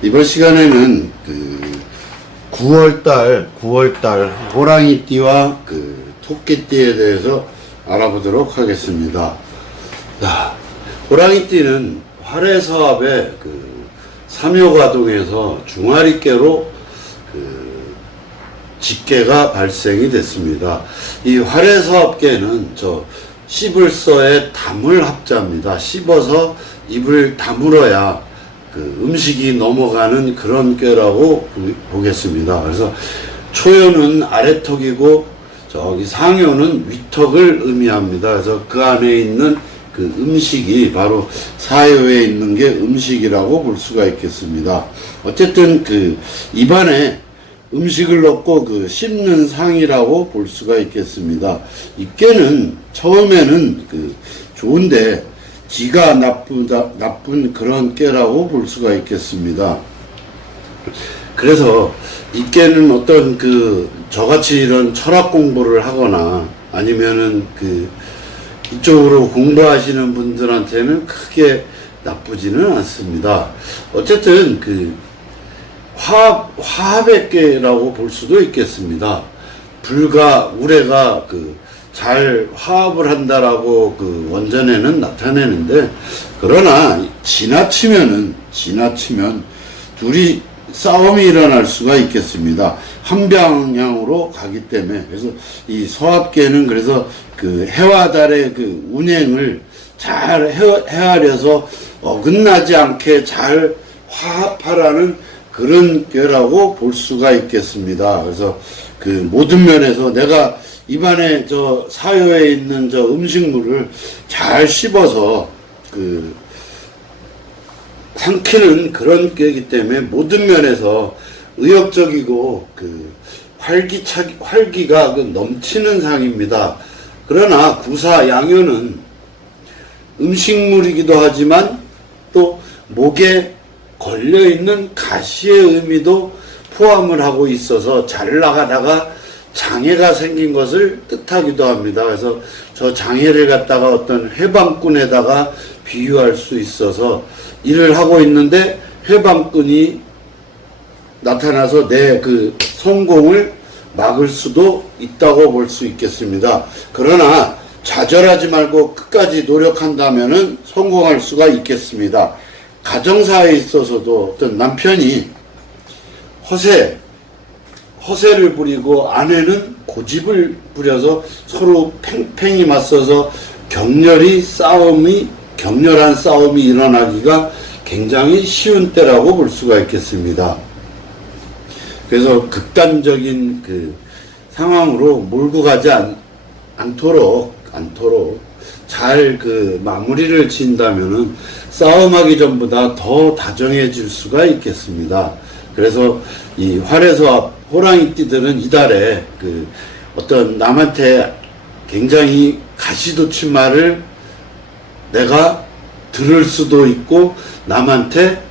이번 시간에는 9월달 호랑이띠와 토끼띠에 대해서 알아보도록 하겠습니다. 자, 호랑이띠는 활해서합의 삼요가동에서 중화리께로 직계가 발생이 됐습니다. 이 활해서합계는 씹을서의 담을 합자입니다. 씹어서 입을 다물어야 음식이 넘어가는 그런 꾀라고 보겠습니다. 그래서 초요는 아래턱이고 저기 상요는 위턱을 의미합니다. 그래서 그 안에 있는 음식이 바로 사요에 있는 게 음식이라고 볼 수가 있겠습니다. 어쨌든 입안에 음식을 넣고 씹는 상이라고 볼 수가 있겠습니다. 이 꾀는 처음에는 좋은데 기가 나쁜 그런 꾀라고 볼 수가 있겠습니다. 그래서 이 꾀는 어떤 저같이 이런 철학 공부를 하거나 아니면은 이쪽으로 공부하시는 분들한테는 크게 나쁘지는 않습니다. 어쨌든 화합의 꾀라고 볼 수도 있겠습니다. 불과 우레가 잘 화합을 한다라고 원전에는 나타내는데, 그러나 지나치면 둘이 싸움이 일어날 수가 있겠습니다. 한 방향으로 가기 때문에. 그래서 이 서합계는 그래서 해와 달의 운행을 잘 헤아려서 어긋나지 않게 잘 화합하라는 그런 꾀라고 볼 수가 있겠습니다. 그래서 모든 면에서 내가 입안에 사요에 있는 음식물을 잘 씹어서 삼키는 그런 꾀이기 때문에 모든 면에서 의욕적이고 활기가 넘치는 상입니다. 그러나 구사양요는 음식물이기도 하지만 또 목에 걸려있는 가시의 의미도 포함을 하고 있어서 잘 나가다가 장애가 생긴 것을 뜻하기도 합니다. 그래서 저 장애를 갖다가 어떤 해방꾼에다가 비유할 수 있어서 일을 하고 있는데 해방꾼이 나타나서 내 성공을 막을 수도 있다고 볼 수 있겠습니다. 그러나 좌절하지 말고 끝까지 노력한다면은 성공할 수가 있겠습니다. 가정사에 있어서도 어떤 남편이 허세를 부리고 아내는 고집을 부려서 서로 팽팽히 맞서서 격렬한 싸움이 일어나기가 굉장히 쉬운 때라고 볼 수가 있겠습니다. 그래서 극단적인 상황으로 몰고 가지 않도록 잘 마무리를 지은다면은 싸움하기 전보다 더 다정해질 수가 있겠습니다. 그래서 이 활에서 호랑이띠들은 이달에 어떤 남한테 굉장히 가시돋친 말을 내가 들을 수도 있고 남한테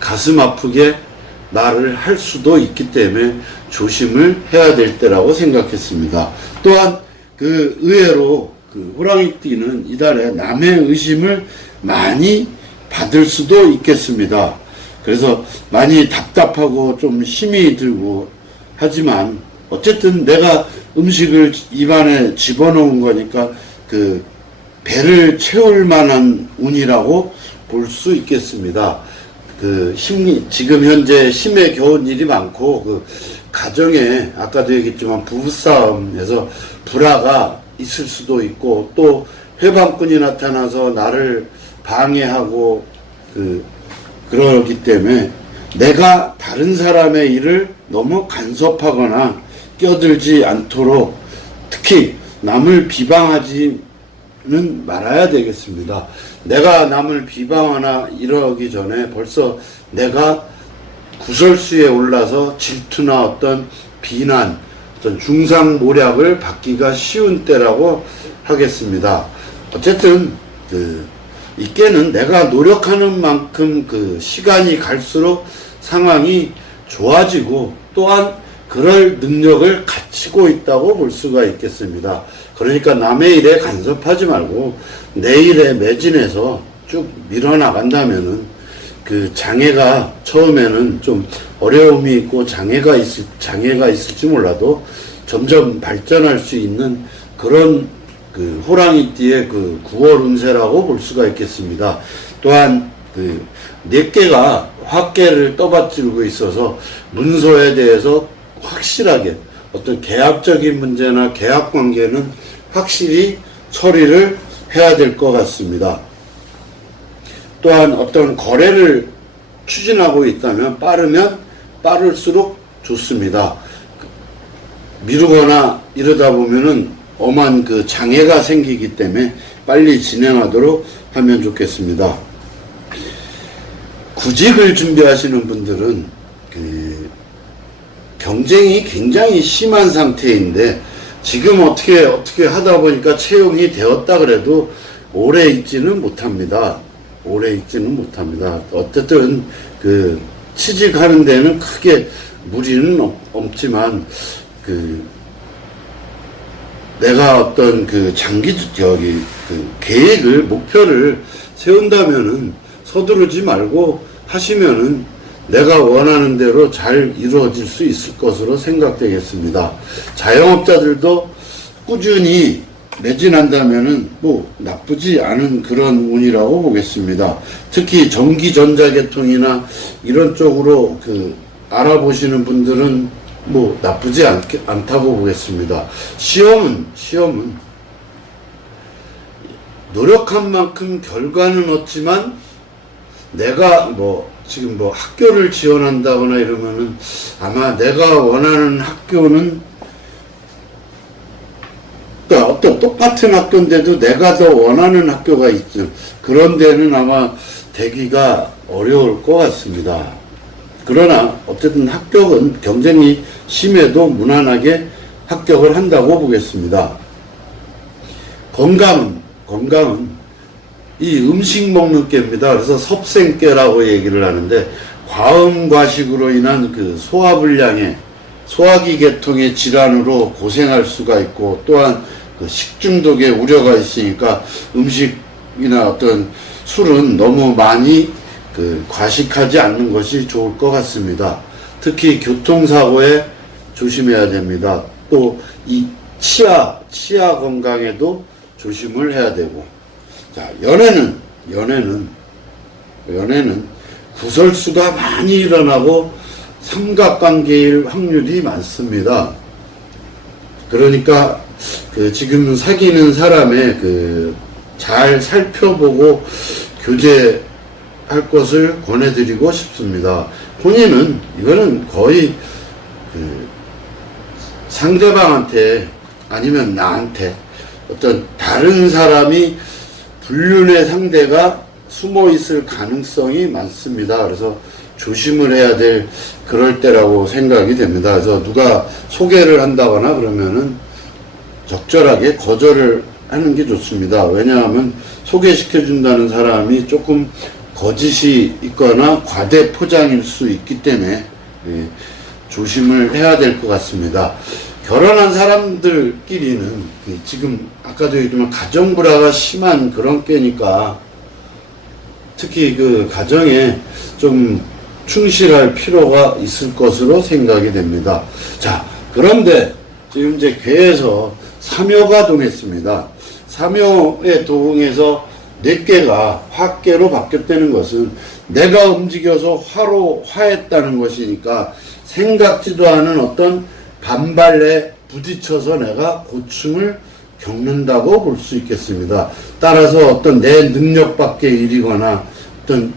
가슴 아프게 말을 할 수도 있기 때문에 조심을 해야 될 때라고 생각했습니다. 또한 의외로 호랑이띠는 이달에 남의 의심을 많이 받을 수도 있겠습니다. 그래서 많이 답답하고 좀 힘이 들고 하지만 어쨌든 내가 음식을 입안에 집어넣은 거니까 배를 채울 만한 운이라고 볼 수 있겠습니다. 지금 현재 힘에 겨운 일이 많고 가정에 아까도 얘기했지만 부부싸움에서 불화가 있을 수도 있고 또 해방꾼이 나타나서 나를 방해하고 그러기 때문에 내가 다른 사람의 일을 너무 간섭하거나 껴들지 않도록 특히 남을 비방하지는 말아야 되겠습니다. 내가 남을 비방하나 이러기 전에 벌써 내가 구설수에 올라서 질투나 어떤 비난, 어떤 중상모략을 받기가 쉬운 때라고 하겠습니다. 어쨌든 이 꾀는 내가 노력하는 만큼 시간이 갈수록 상황이 좋아지고 또한 그럴 능력을 갖추고 있다고 볼 수가 있겠습니다. 그러니까 남의 일에 간섭하지 말고 내 일에 매진해서 쭉 밀어나간다면은 장애가 처음에는 좀 어려움이 있고 장애가 있을지 몰라도 점점 발전할 수 있는 그런 그 호랑이띠의 그 9월 운세라고 볼 수가 있겠습니다. 또한 그 4개가 화개를 떠받들고 있어서 문서에 대해서 확실하게 어떤 계약적인 문제나 계약 관계는 확실히 처리를 해야 될 것 같습니다. 또한 어떤 거래를 추진하고 있다면 빠르면 빠를수록 좋습니다. 미루거나 이러다 보면은 엄한 그 장애가 생기기 때문에 빨리 진행하도록 하면 좋겠습니다. 구직을 준비하시는 분들은 그 경쟁이 굉장히 심한 상태인데 지금 어떻게 하다 보니까 채용이 되었다 그래도 오래 있지는 못합니다. 어쨌든 그 취직하는 데는 크게 무리는 없지만 그 내가 어떤 그 계획을 목표를 세운다면은 서두르지 말고 하시면은 내가 원하는 대로 잘 이루어질 수 있을 것으로 생각되겠습니다. 자영업자들도 꾸준히 매진한다면은 뭐 나쁘지 않은 그런 운이라고 보겠습니다. 특히 전기 전자계통이나 이런 쪽으로 그 알아보시는 분들은 뭐 나쁘지 않다고 보겠습니다. 시험은 노력한 만큼 결과는 얻지만 내가 뭐 지금 뭐 학교를 지원한다거나 이러면은 아마 내가 원하는 학교는 어떤 똑같은 학교인데도 내가 더 원하는 학교가 있죠. 그런 데는 아마 되기가 어려울 것 같습니다. 그러나 어쨌든 합격은 경쟁이 심해도 무난하게 합격을 한다고 보겠습니다. 건강은 이 음식 먹는 깨입니다. 그래서 섭생깨라고 얘기를 하는데 과음과식으로 인한 그 소화불량에 소화기 계통의 질환으로 고생할 수가 있고 또한 그 식중독의 우려가 있으니까 음식이나 어떤 술은 너무 많이 그 과식하지 않는 것이 좋을 것 같습니다. 특히 교통사고에 조심해야 됩니다. 또 이 치아 건강에도 조심을 해야 되고, 자, 연애는 구설수가 많이 일어나고 삼각관계일 확률이 많습니다. 그러니까 그 지금 사귀는 사람의 그 잘 살펴보고 교제할 것을 권해드리고 싶습니다. 혼인은 이거는 거의 그 상대방한테 아니면 나한테 어떤 다른 사람이 불륜의 상대가 숨어 있을 가능성이 많습니다. 그래서 조심을 해야 될 그럴 때라고 생각이 됩니다. 그래서 누가 소개를 한다거나 그러면은 적절하게 거절을 하는 게 좋습니다. 왜냐하면 소개시켜준다는 사람이 조금 거짓이 있거나 과대 포장일 수 있기 때문에 조심을 해야 될 것 같습니다. 결혼한 사람들끼리는 지금 아까도 얘기했지만 가정불화가 심한 그런 꾀니까 특히 그 가정에 좀 충실할 필요가 있을 것으로 생각이 됩니다. 자, 그런데 지금 이제 괴에서 삼묘가 동했습니다. 삼묘의 동에서 4개가 화개로 바뀌었다는 것은 내가 움직여서 화로 화했다는 것이니까 생각지도 않은 어떤 반발에 부딪혀서 내가 고충을 겪는다고 볼 수 있겠습니다. 따라서 어떤 내 능력 밖의 일이거나 어떤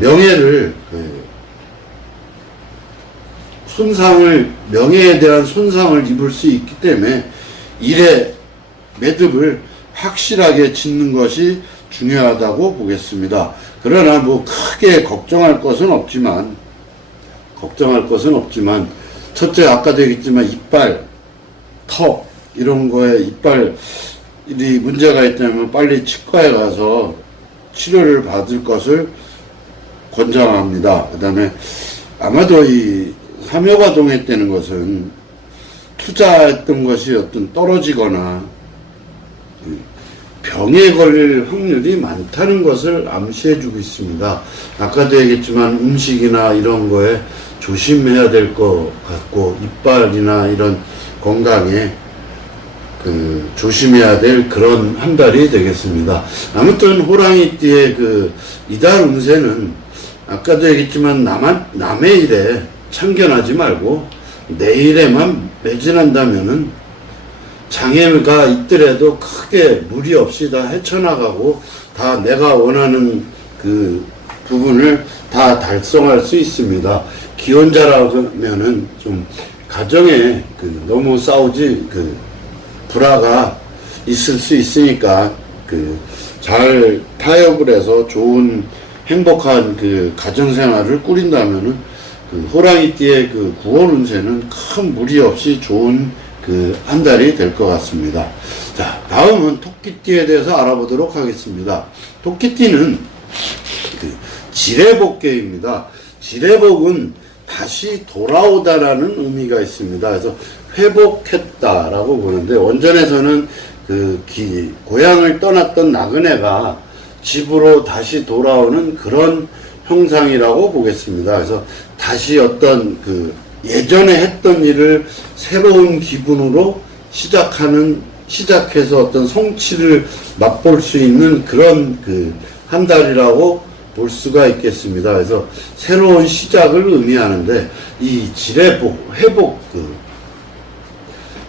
명예를 명예에 대한 손상을 입을 수 있기 때문에 일의 매듭을 확실하게 짓는 것이 중요하다고 보겠습니다. 그러나 뭐 크게 걱정할 것은 없지만 첫째 아까도 얘기했지만 이빨, 턱 이런 거에 이빨이 문제가 있다면 빨리 치과에 가서 치료를 받을 것을 권장합니다. 그 다음에 아마도 이 삼효가 동했다는 것은 투자했던 것이 어떤 떨어지거나 병에 걸릴 확률이 많다는 것을 암시해주고 있습니다. 아까도 얘기했지만 음식이나 이런 거에 조심해야 될 것 같고, 이빨이나 이런 건강에 조심해야 될 그런 한 달이 되겠습니다. 아무튼 호랑이띠의 이달 운세는 아까도 얘기했지만 남의 일에 참견하지 말고 내 일에만 매진한다면은 장애가 있더라도 크게 무리 없이 다 헤쳐나가고 다 내가 원하는 부분을 다 달성할 수 있습니다. 기혼자라면은 좀 가정에 너무 싸우지 불화가 있을 수 있으니까 잘 타협을 해서 좋은 행복한 가정생활을 꾸린다면은 호랑이띠의 9월 운세는 큰 무리 없이 좋은 한 달이 될 것 같습니다. 자, 다음은 토끼띠에 대해서 알아보도록 하겠습니다. 토끼띠는 지뢰복계입니다. 지뢰복은 다시 돌아오다라는 의미가 있습니다. 그래서 회복했다라고 보는데, 원전에서는 고향을 떠났던 나그네가 집으로 다시 돌아오는 그런 형상이라고 보겠습니다. 그래서 다시 어떤 예전에 했던 일을 새로운 기분으로 시작해서 어떤 성취를 맛볼 수 있는 그런 한 달이라고 볼 수가 있겠습니다. 그래서 새로운 시작을 의미하는데, 이 지뢰복, 회복,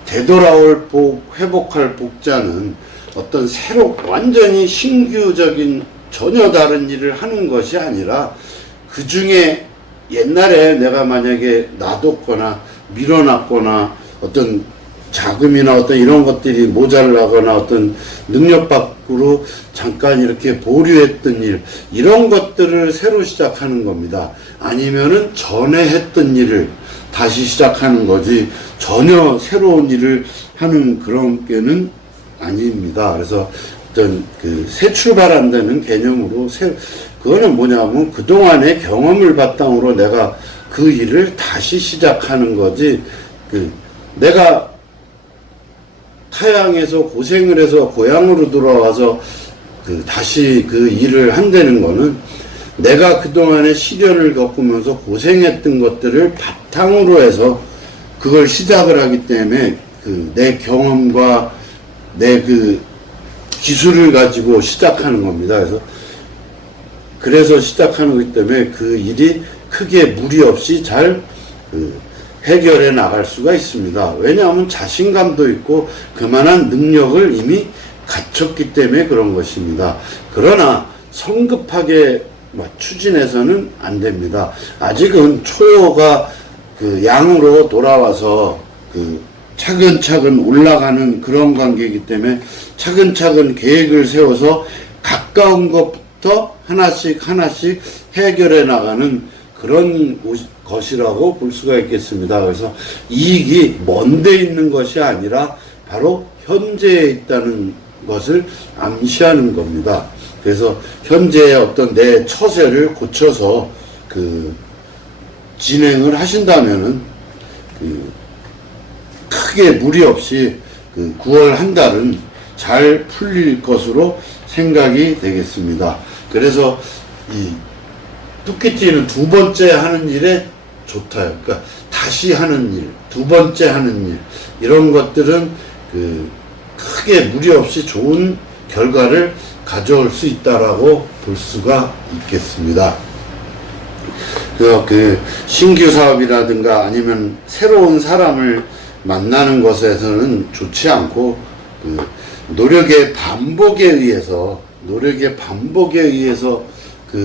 되돌아올 복, 회복할 복자는 어떤 완전히 신규적인 전혀 다른 일을 하는 것이 아니라 그 중에 옛날에 내가 만약에 놔뒀거나 밀어놨거나 어떤 자금이나 어떤 이런 것들이 모자라거나 어떤 능력 밖으로 잠깐 이렇게 보류했던 일, 이런 것들을 새로 시작하는 겁니다. 아니면은 전에 했던 일을 다시 시작하는 거지 전혀 새로운 일을 하는 그런 게는 아닙니다. 그래서 어떤 새 출발한다는 개념으로 그거는 뭐냐면 그동안의 경험을 바탕으로 내가 그 일을 다시 시작하는 거지, 내가 타양에서 고생을 해서 고향으로 돌아와서 다시 일을 한다는 거는 내가 그동안의 시련을 겪으면서 고생했던 것들을 바탕으로 해서 그걸 시작을 하기 때문에 내 경험과 내 기술을 가지고 시작하는 겁니다. 그래서 시작하는 거기 때문에 그 일이 크게 무리 없이 잘 해결해 나갈 수가 있습니다. 왜냐하면 자신감도 있고 그만한 능력을 이미 갖췄기 때문에 그런 것입니다. 그러나 성급하게 추진해서는 안 됩니다. 아직은 초요가 양으로 돌아와서 차근차근 올라가는 그런 관계이기 때문에 차근차근 계획을 세워서 가까운 것부터 하나씩 해결해 나가는 그런 것이라고 볼 수가 있겠습니다. 그래서 이익이 먼데 있는 것이 아니라 바로 현재에 있다는 것을 암시하는 겁니다. 그래서 현재의 어떤 내 처세를 고쳐서 진행을 하신다면은 크게 무리 없이 9월 한 달은 잘 풀릴 것으로 생각이 되겠습니다. 그래서 이 토끼띠는 두 번째 하는 일에 좋다요. 그러니까 다시 하는 일, 두 번째 하는 일, 이런 것들은 크게 무리 없이 좋은 결과를 가져올 수 있다라고 볼 수가 있겠습니다. 신규 사업이라든가 아니면 새로운 사람을 만나는 것에서는 좋지 않고 노력의 반복에 의해서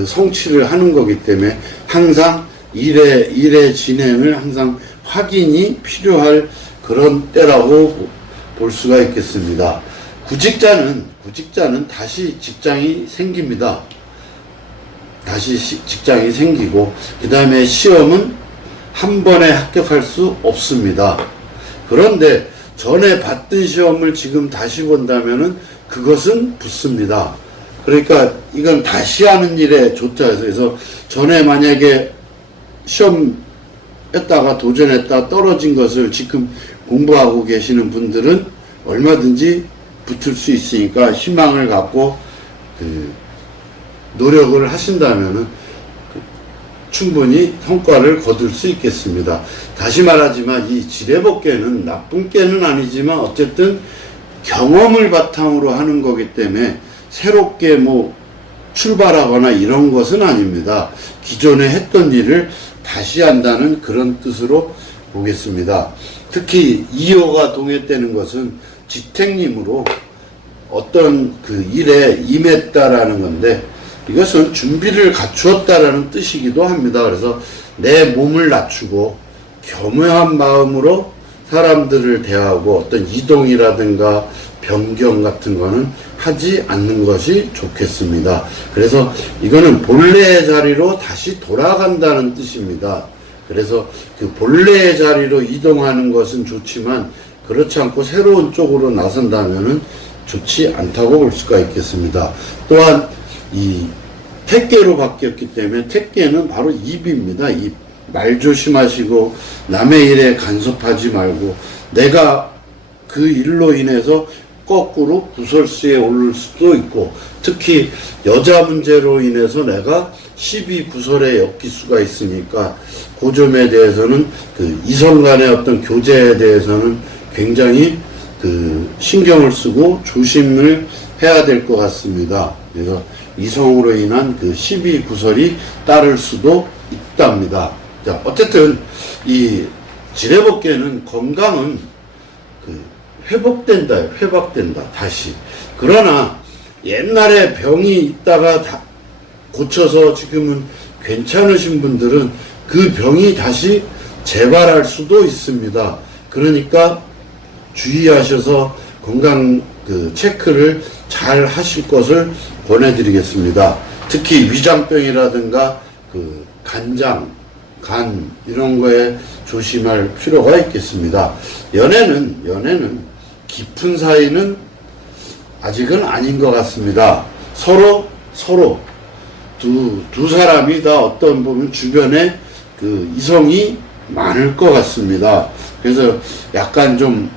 성취를 하는 거기 때문에 항상 일의 진행을 항상 확인이 필요할 그런 때라고 볼 수가 있겠습니다. 구직자는 다시 직장이 생깁니다. 다시 직장이 생기고, 그 다음에 시험은 한 번에 합격할 수 없습니다. 그런데 전에 봤던 시험을 지금 다시 본다면은 그것은 붙습니다. 그러니까 이건 다시 하는 일에 좋다 해서, 그래서 전에 만약에 시험 했다가 도전했다 떨어진 것을 지금 공부하고 계시는 분들은 얼마든지 붙을 수 있으니까 희망을 갖고 노력을 하신다면은 충분히 성과를 거둘 수 있겠습니다. 다시 말하지만 이 지뢰복귀는 나쁜 깨는 아니지만 어쨌든 경험을 바탕으로 하는 거기 때문에 새롭게 뭐 출발하거나 이런 것은 아닙니다. 기존에 했던 일을 다시 한다는 그런 뜻으로 보겠습니다. 특히 2호가 동했다는 것은 지택님으로 어떤 그 일에 임했다라는 건데 이것은 준비를 갖추었다라는 뜻이기도 합니다. 그래서 내 몸을 낮추고 겸허한 마음으로 사람들을 대하고 어떤 이동이라든가 변경 같은 거는 하지 않는 것이 좋겠습니다. 그래서 이거는 본래의 자리로 다시 돌아간다는 뜻입니다. 그래서 그 본래의 자리로 이동하는 것은 좋지만 그렇지 않고 새로운 쪽으로 나선다면은 좋지 않다고 볼 수가 있겠습니다. 또한 이 택계로 바뀌었기 때문에 택계는 바로 입입니다. 입. 말 조심하시고 남의 일에 간섭하지 말고 내가 그 일로 인해서 거꾸로 구설수에 오를 수도 있고 특히 여자 문제로 인해서 내가 시비 구설에 엮일 수가 있으니까 그 점에 대해서는 그 이성 간의 어떤 교제에 대해서는 굉장히 그 신경을 쓰고 조심을 해야 될 것 같습니다. 그래서 이성으로 인한 그 시비 구설이 따를 수도 있답니다. 자, 어쨌든 이 지뢰복귀는 건강은 그 회복된다 다시. 그러나 옛날에 병이 있다가 다 고쳐서 지금은 괜찮으신 분들은 그 병이 다시 재발할 수도 있습니다. 그러니까 주의하셔서 건강 그 체크를 잘 하실 것을 권해드리겠습니다. 특히 위장병이라든가 그 간장, 간 이런 거에 조심할 필요가 있겠습니다. 연애는 깊은 사이는 아직은 아닌 것 같습니다. 서로 두 사람이 다 어떤 보면 주변에 그 이성이 많을 것 같습니다. 그래서 약간 좀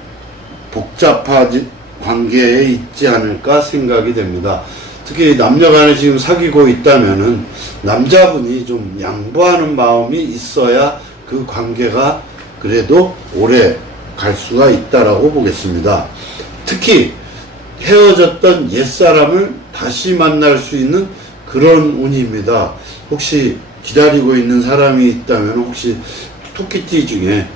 복잡한 관계에 있지 않을까 생각이 됩니다. 특히 남녀간에 지금 사귀고 있다면은 남자분이 좀 양보하는 마음이 있어야 그 관계가 그래도 오래 갈 수가 있다라고 보겠습니다. 특히 헤어졌던 옛사람을 다시 만날 수 있는 그런 운입니다. 혹시 기다리고 있는 사람이 있다면 혹시 토끼띠 중에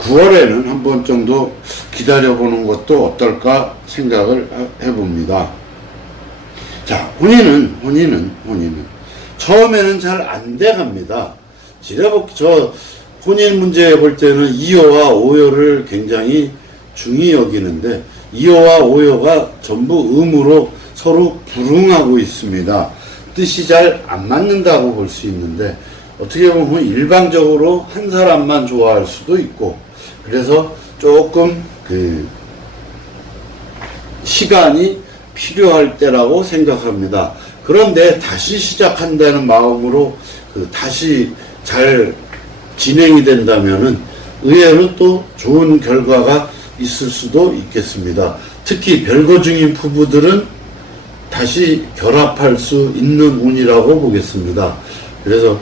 9월에는 한 번 정도 기다려보는 것도 어떨까 생각을 해봅니다. 자, 혼인은 처음에는 잘 안 돼갑니다. 저 혼인 문제 볼 때는 2호와 5호를 굉장히 중히 여기는데 2호와 5호가 전부 음으로 서로 불응하고 있습니다. 뜻이 잘 안 맞는다고 볼 수 있는데 어떻게 보면 일방적으로 한 사람만 좋아할 수도 있고 그래서 조금 그 시간이 필요할 때라고 생각합니다. 그런데 다시 시작한다는 마음으로 다시 잘 진행이 된다면은 의외로 또 좋은 결과가 있을 수도 있겠습니다. 특히 별거 중인 부부들은 다시 결합할 수 있는 운이라고 보겠습니다. 그래서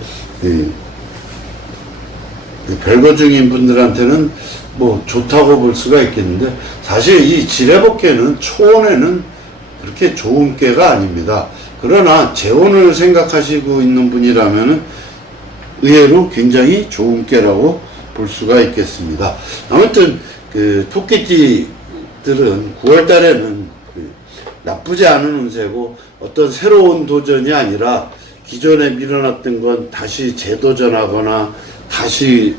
별거 중인 분들한테는 뭐 좋다고 볼 수가 있겠는데 사실 이 지뢰복귀는 초혼에는 그렇게 좋은 꾀가 아닙니다. 그러나 재혼을 생각하시고 있는 분이라면 의외로 굉장히 좋은 꾀라고 볼 수가 있겠습니다. 아무튼 그 토끼띠들은 9월 달에는 나쁘지 않은 운세고 어떤 새로운 도전이 아니라 기존에 밀어놨던 건 다시 재도전하거나 다시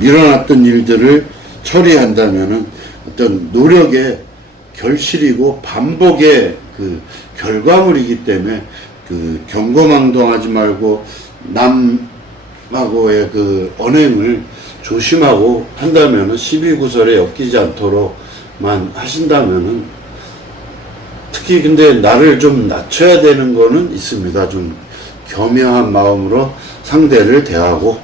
밀어놨던 일들을 처리한다면은 어떤 노력의 결실이고 반복의 그 결과물이기 때문에 경거망동하지 말고 남하고의 그 언행을 조심하고 한다면은 시비구설에 엮이지 않도록만 하신다면은 특히 근데 나를 좀 낮춰야 되는 거는 있습니다. 좀 겸허한 마음으로 상대를 대하고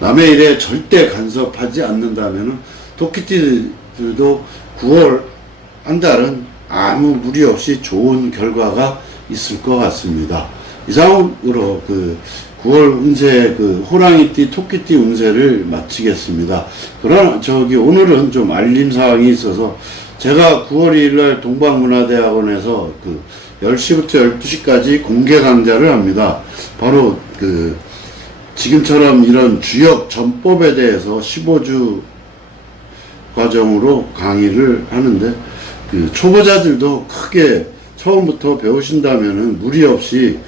남의 일에 절대 간섭하지 않는다면은 토끼띠들도 9월 한 달은 아무 무리 없이 좋은 결과가 있을 것 같습니다. 이상으로 9월 운세 호랑이띠, 토끼띠 운세를 마치겠습니다. 그러나 오늘은 좀 알림사항이 있어서 제가 9월 2일날 동방문화대학원에서 10시부터 12시까지 공개 강좌를 합니다. 바로 지금처럼 이런 주역 전법에 대해서 15주 과정으로 강의를 하는데 초보자들도 크게 처음부터 배우신다면은 무리 없이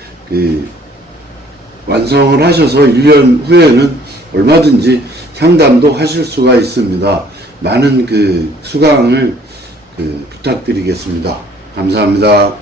완성을 하셔서 1년 후에는 얼마든지 상담도 하실 수가 있습니다. 많은 수강을 부탁드리겠습니다. 감사합니다.